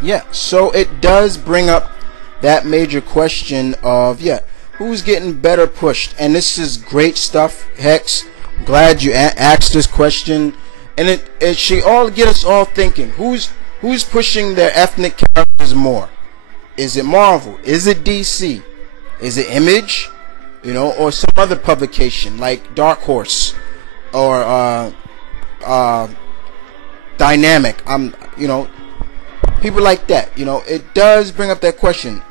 Yeah, so it does bring up that major question of, yeah, who's getting better pushed. And this is great stuff, Hex. Glad you asked this question, and it should all get us all thinking. Who's pushing their ethnic characters more? Is it Marvel? Is it DC? Is it Image? You know, or some other publication like Dark Horse or Dynamic? You know, people like that. You know, it does bring up that question.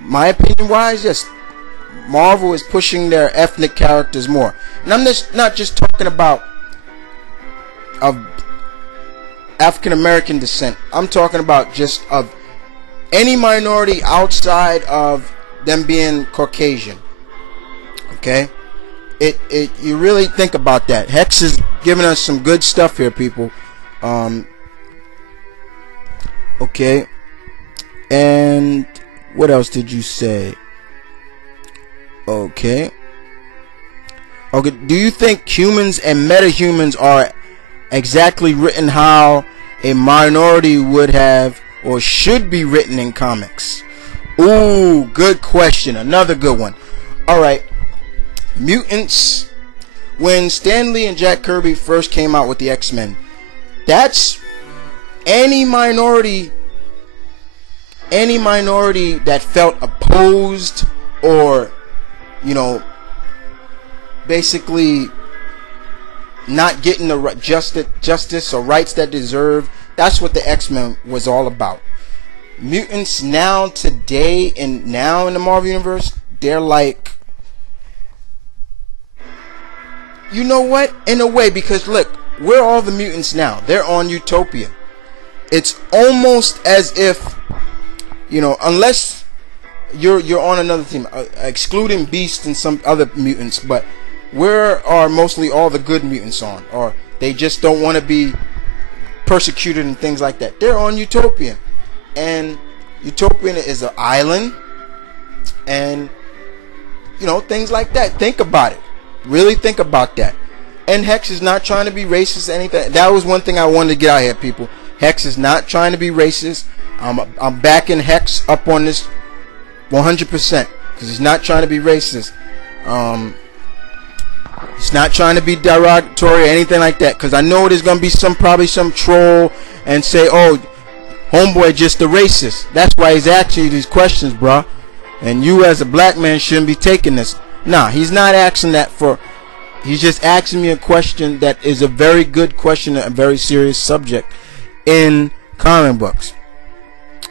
My opinion wise, yes, Marvel is pushing their ethnic characters more. And I'm just not just talking about of African American descent. I'm talking about just of any minority outside of them being Caucasian. Okay? You really think about that. Hex is giving us some good stuff here, people. Okay. And what else did you say? Okay. Okay. Do you think humans and metahumans are exactly written how a minority would have or should be written in comics? Ooh, good question. Another good one. Alright. Mutants. When Stan Lee and Jack Kirby first came out with the X-Men, that's any minority that felt opposed or, you know, basically not getting the justice or rights that deserve. That's what the X-Men was all about. Mutants now, today, and now in the Marvel Universe, they're like, you know what? In a way, because look, we're all the mutants now. They're on Utopia. It's almost as if, you know, unless you're on another team, excluding Beast and some other mutants, but where are mostly all the good mutants on? Or they just don't want to be persecuted and things like that. They're on Utopia. And Utopia is an island. And, you know, things like that. Think about it. Really think about that. And Hex is not trying to be racist or anything. That was one thing I wanted to get out here, people. Hex is not trying to be racist. I'm backing Hex up on this 100%. Because he's not trying to be racist. He's not trying to be derogatory or anything like that. Because I know there's going to be probably some troll and say, oh, homeboy just a racist. That's why he's asking you these questions, bruh. And you as a black man shouldn't be taking this. Nah, he's not asking that for... He's just asking me a question that is a very good question, a very serious subject in comic books.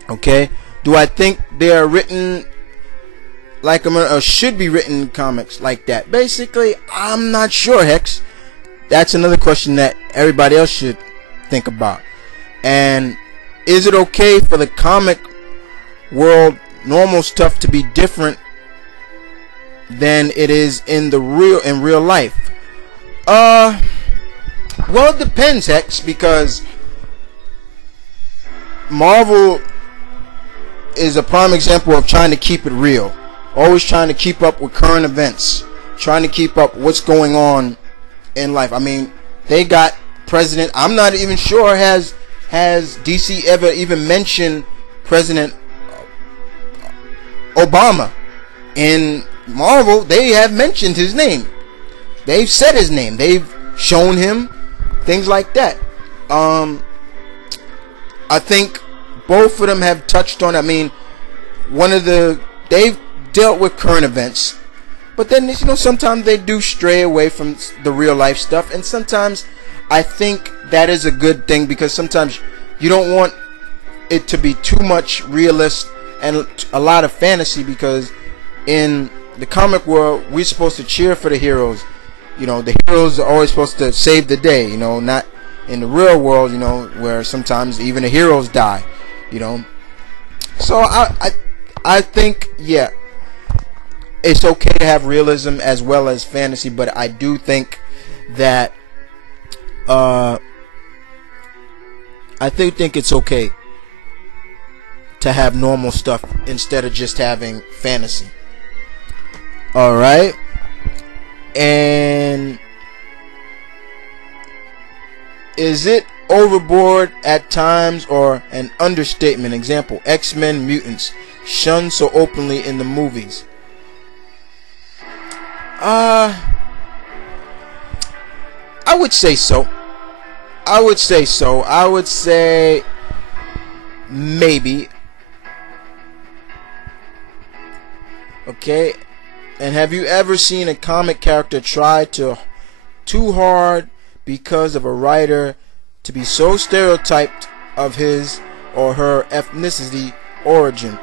Okay? Do I think they are written like or should be written in comics like that? Basically, I'm not sure, Hex. That's another question that everybody else should think about. And is it okay for the comic world normal stuff to be different than it is in real life? Well, it depends, Hex, because Marvel is a prime example of trying to keep it real, always trying to keep up with current events, trying to keep up what's going on in life. I mean, they got President, I'm not even sure has DC ever even mentioned President Obama. In Marvel, they have mentioned his name. They've said his name. They've shown him things like that. I think both of them have touched on. I mean, they've dealt with current events, but then, you know, sometimes they do stray away from the real life stuff, and sometimes I think that is a good thing, because sometimes you don't want it to be too much realist and a lot of fantasy, because in the comic world, we're supposed to cheer for the heroes. You know, the heroes are always supposed to save the day, you know, not in the real world, you know, where sometimes even the heroes die, you know. So I think, yeah, it's okay to have realism as well as fantasy, but I do think that I think it's okay to have normal stuff instead of just having fantasy. Alright. And is it overboard at times or an understatement. Example, X-Men mutants shunned so openly in the movies. I would say so. I would say maybe. Okay. And have you ever seen a comic character try too hard because of a writer to be so stereotyped of his or her ethnicity origin?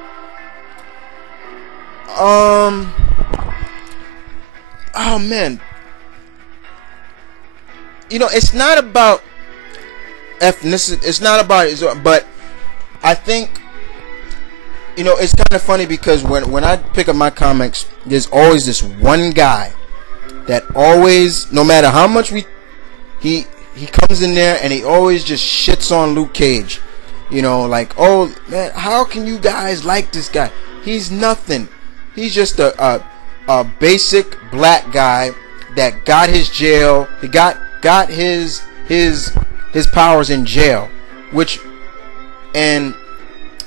Oh man. You know, it's not about ethnicity. It's not about it, but I think, you know, it's kind of funny because when I pick up my comics, there's always this one guy that always, no matter how much he comes in there and he always just shits on Luke Cage. You know, like, oh man, how can you guys like this guy? He's nothing. He's just a basic black guy that got his jail. He got his powers in jail, and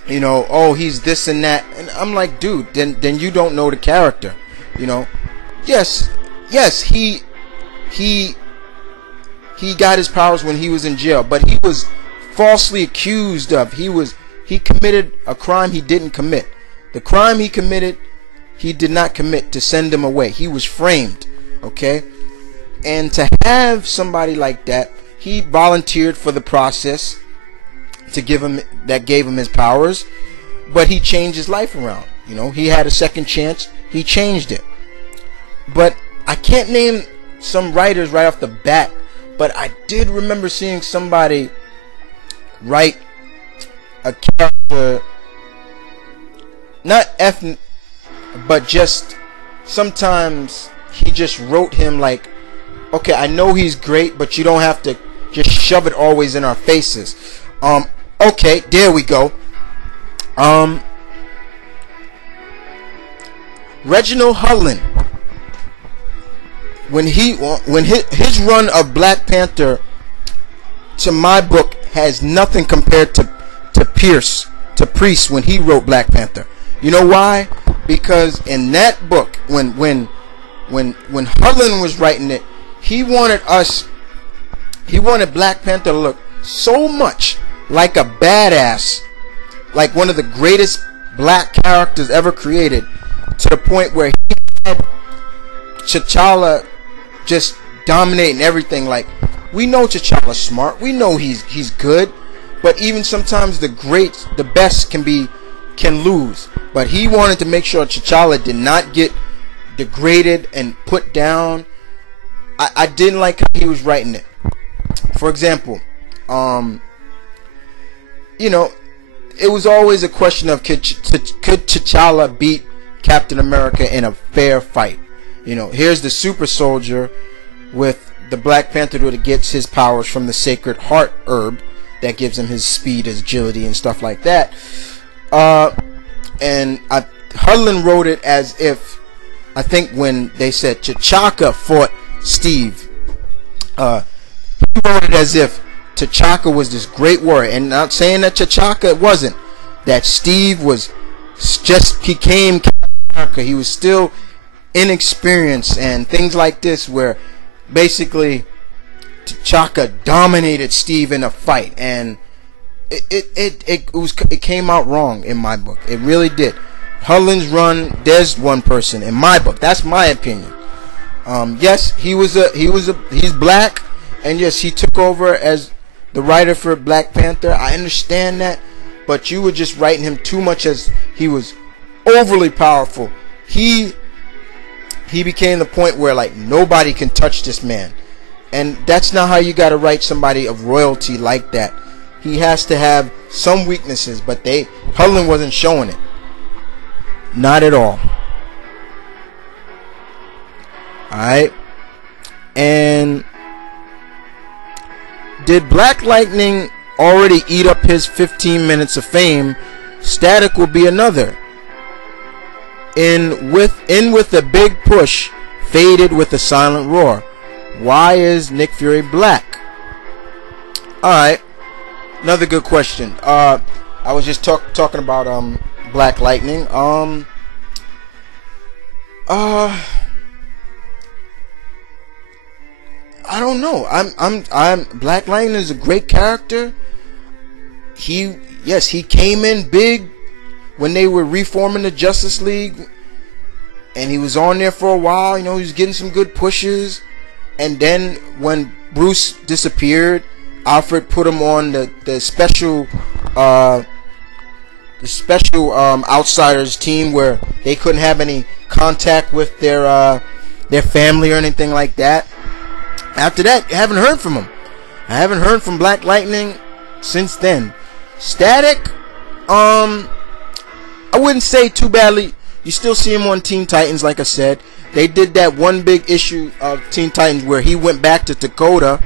you know, oh, he's this and that, and I'm like, dude, then you don't know the character. You know, yes, he got his powers when he was in jail, but he was falsely accused of. He committed a crime he didn't commit. The crime he committed, he did not commit to send him away. He was framed, okay? And to have somebody like that, he volunteered for the process to gave him his powers, but he changed his life around. You know, he had a second chance. He changed it. But I can't name some writers right off the bat, but I did remember seeing somebody write a character, not ethnic, but just sometimes he just wrote him like, okay, I know he's great, but you don't have to just shove it always in our faces. Okay, there we go. Reginald Hudlin, when his run of Black Panther, to my book, has nothing compared to Priest when he wrote Black Panther. You know why? Because in that book, when Hudlin was writing it, he wanted Black Panther to look so much like a badass, like one of the greatest black characters ever created, to the point where he had T'Challa just dominating everything. Like, we know T'Challa's smart, we know he's good, but even sometimes the best can lose. But he wanted to make sure T'Challa did not get degraded and put down. I didn't like how he was writing it. For example, you know, it was always a question of could T'Challa beat Captain America in a fair fight? You know, here's the super soldier with the Black Panther that gets his powers from the sacred heart herb that gives him his speed, his agility, and stuff like that. And Hudlin wrote it as if, I think when they said T'Chaka fought Steve, he wrote it as if T'Chaka was this great warrior, and not saying that T'Chaka wasn't, that Steve was just, he came Captain America, he was still inexperienced and things like this, where basically T'Chaka dominated Steve in a fight, and it came out wrong in my book. It really did. Hudlin's run, there's one person in my book, that's my opinion. Yes, he's black, and yes, he took over as the writer for Black Panther. I understand that, but you were just writing him too much as he was overly powerful. He became the point where, like, nobody can touch this man, and that's not how you got to write somebody of royalty like that. He has to have some weaknesses, but Hudlin wasn't showing it, not at all. Alright, and did Black Lightning already eat up his 15 minutes of fame? Static will be another. In with a big push, faded with a silent roar. Why is Nick Fury black? Alright, Another good question. I was just talking about Black Lightning. I don't know. I'm Black Lightning is a great character. He came in big when they were reforming the Justice League, and he was on there for a while. You know, he was getting some good pushes, and then when Bruce disappeared, Alfred put him on the special outsiders team where they couldn't have any contact with their family or anything like that. After that, I haven't heard from him. I haven't heard from Black Lightning since then. Static, I wouldn't say too badly. You still see him on Teen Titans, like I said. They did that one big issue of Teen Titans where he went back to Dakota